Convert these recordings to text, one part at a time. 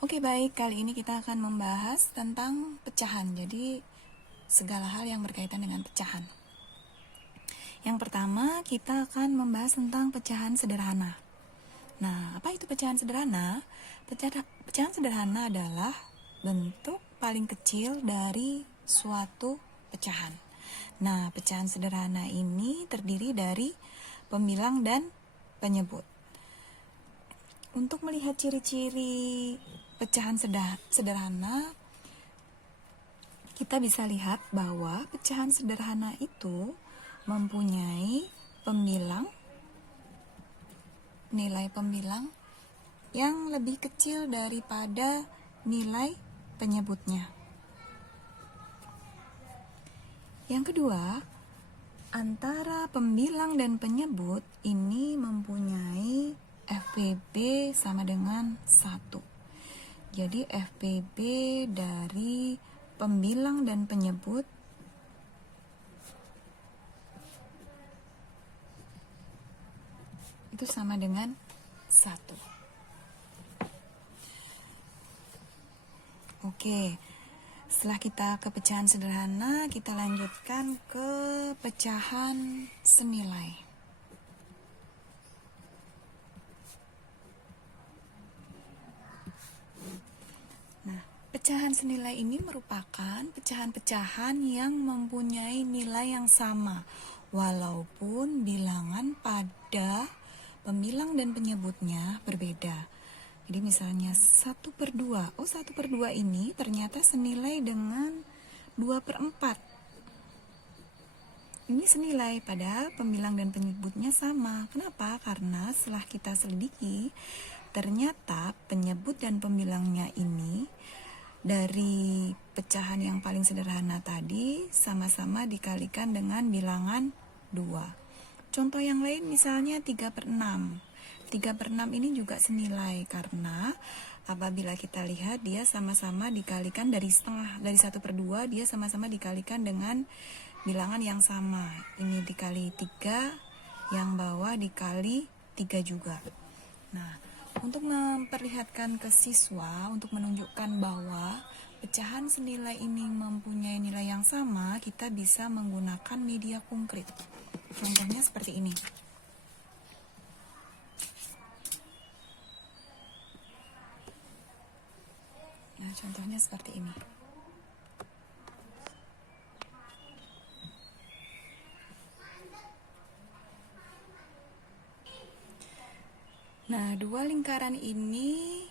Oke, baik. Kali ini kita akan membahas tentang pecahan. Jadi, segala hal yang berkaitan dengan pecahan. Yang pertama, kita akan membahas tentang pecahan sederhana. Nah, apa itu pecahan sederhana? Pecahan sederhana adalah bentuk paling kecil dari suatu pecahan. Nah, pecahan sederhana ini terdiri dari pembilang dan penyebut. Untuk melihat ciri-ciri pecahan sederhana, kita bisa lihat bahwa pecahan sederhana itu mempunyai nilai pembilang yang lebih kecil daripada nilai penyebutnya. Yang kedua, antara pembilang dan penyebut ini mempunyai FPB sama dengan 1. Jadi FPB dari pembilang dan penyebut itu sama dengan 1. Oke, setelah kita ke pecahan sederhana, kita lanjutkan ke pecahan senilai. Pecahan senilai ini merupakan pecahan-pecahan yang mempunyai nilai yang sama, walaupun bilangan pada pembilang dan penyebutnya berbeda. Jadi misalnya 1/2. 1/2 ini ternyata senilai dengan 2/4. Ini senilai, padahal pembilang dan penyebutnya sama. Kenapa? Karena setelah kita selidiki, ternyata penyebut dan pembilangnya ini dari pecahan yang paling sederhana tadi sama-sama dikalikan dengan bilangan 2. Contoh yang lain misalnya 3/6. 3/6 ini juga senilai karena apabila kita lihat dia sama-sama dikalikan dari 1/2 dia sama-sama dikalikan dengan bilangan yang sama. Ini dikali 3, yang bawah dikali 3 juga. Nah, untuk memperlihatkan ke siswa, untuk menunjukkan bahwa pecahan senilai ini mempunyai nilai yang sama, kita bisa menggunakan media konkret. Contohnya seperti ini. Nah, contohnya seperti ini. Nah, dua lingkaran ini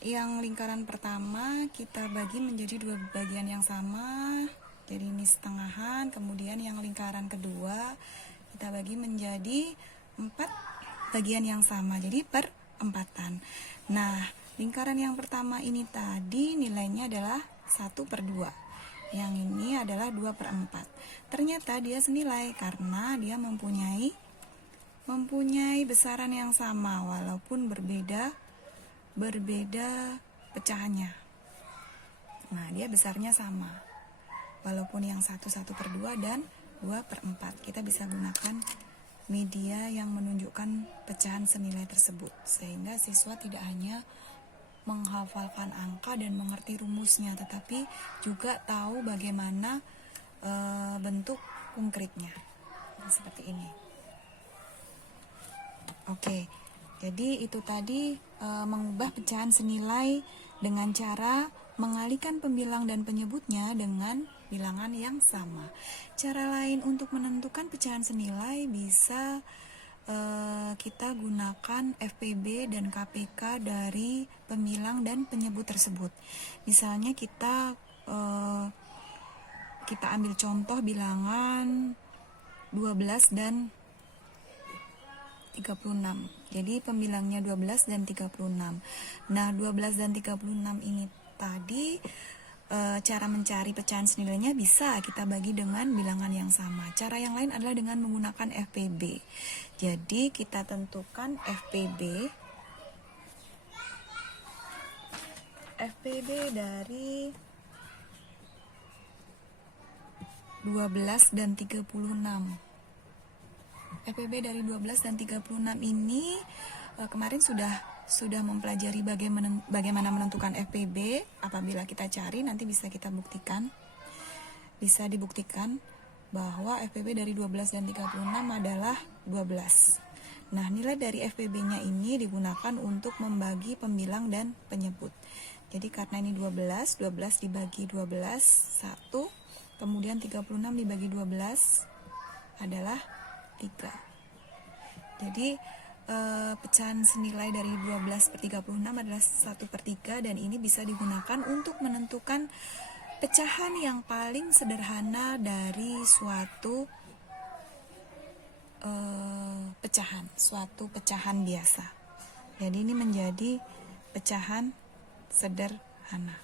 yang lingkaran pertama kita bagi menjadi 2 bagian yang sama. Jadi ini setengahan, kemudian yang lingkaran kedua kita bagi menjadi 4 bagian yang sama, jadi perempatan. Nah, lingkaran yang pertama ini tadi nilainya adalah 1/2. Yang ini adalah 2/4. Ternyata dia senilai karena dia mempunyai besaran yang sama walaupun berbeda pecahannya. Nah, dia besarnya sama walaupun yang 1/2 dan 2/4. Kita bisa gunakan media yang menunjukkan pecahan senilai tersebut sehingga siswa tidak hanya menghafalkan angka dan mengerti rumusnya, tetapi juga tahu bagaimana bentuk konkretnya. Nah, seperti ini. Oke, jadi itu tadi mengubah pecahan senilai dengan cara mengalihkan pembilang dan penyebutnya dengan bilangan yang sama. Cara lain untuk menentukan pecahan senilai bisa kita gunakan FPB dan KPK dari pembilang dan penyebut tersebut. Misalnya kita ambil contoh bilangan 12 dan 36. Jadi pembilangnya 12 dan 36. Nah, 12 dan 36 ini tadi cara mencari pecahan senilainya bisa kita bagi dengan bilangan yang sama. Cara yang lain adalah dengan menggunakan FPB. Jadi kita tentukan FPB dari 12 dan 36. FPB dari 12 dan 36 ini kemarin sudah sudah mempelajari bagaimana menentukan FPB. Apabila kita cari, nanti bisa kita buktikan. Bisa dibuktikan bahwa FPB dari 12 dan 36 adalah 12. Nah, nilai dari FPB-nya ini digunakan untuk membagi pembilang dan penyebut. Jadi karena ini 12 dibagi 12, 1, kemudian 36 dibagi 12 adalah 3. Jadi pecahan senilai dari 12 per 36 adalah 1/3, dan ini bisa digunakan untuk menentukan pecahan yang paling sederhana dari suatu pecahan biasa. Jadi ini menjadi pecahan sederhana.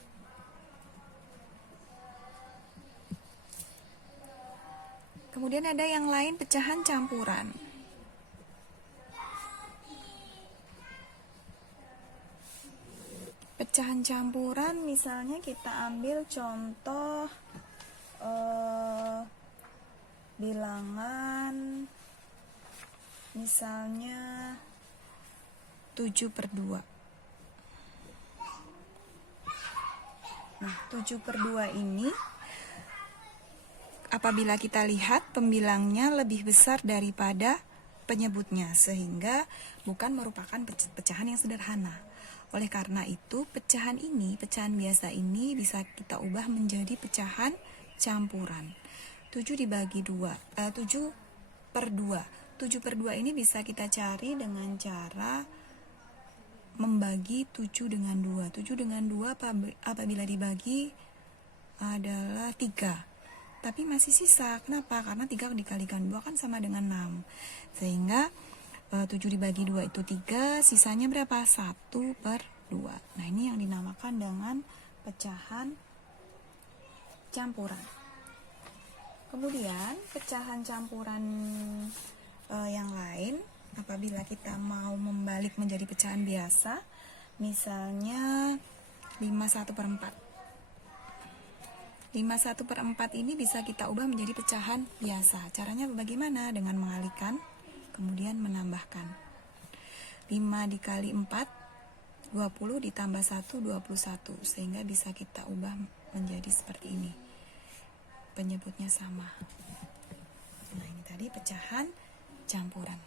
Kemudian ada yang lain, pecahan campuran. Pecahan campuran misalnya kita ambil contoh bilangan misalnya 7/2. Nah, 7/2 ini apabila kita lihat pembilangnya lebih besar daripada penyebutnya, sehingga bukan merupakan pecahan yang sederhana. Oleh karena itu, pecahan biasa ini bisa kita ubah menjadi pecahan campuran. 7/2. 7/2 ini bisa kita cari dengan cara membagi 7 dengan 2. 7 dengan 2 apabila dibagi adalah 3. Tapi masih sisa. Kenapa? Karena 3 dikalikan 2 kan sama dengan 6. Sehingga 7 dibagi 2 itu 3, sisanya berapa? 1/2. Nah, ini yang dinamakan dengan pecahan campuran. Kemudian, pecahan campuran yang lain, apabila kita mau membalik menjadi pecahan biasa, misalnya 5/1/4. 5/1/4 ini bisa kita ubah menjadi pecahan biasa. Caranya bagaimana? Dengan mengalihkan, kemudian menambahkan. 5 dikali 4, 20, ditambah 1, 21. Sehingga bisa kita ubah menjadi seperti ini. Penyebutnya sama. Nah, ini tadi pecahan campuran.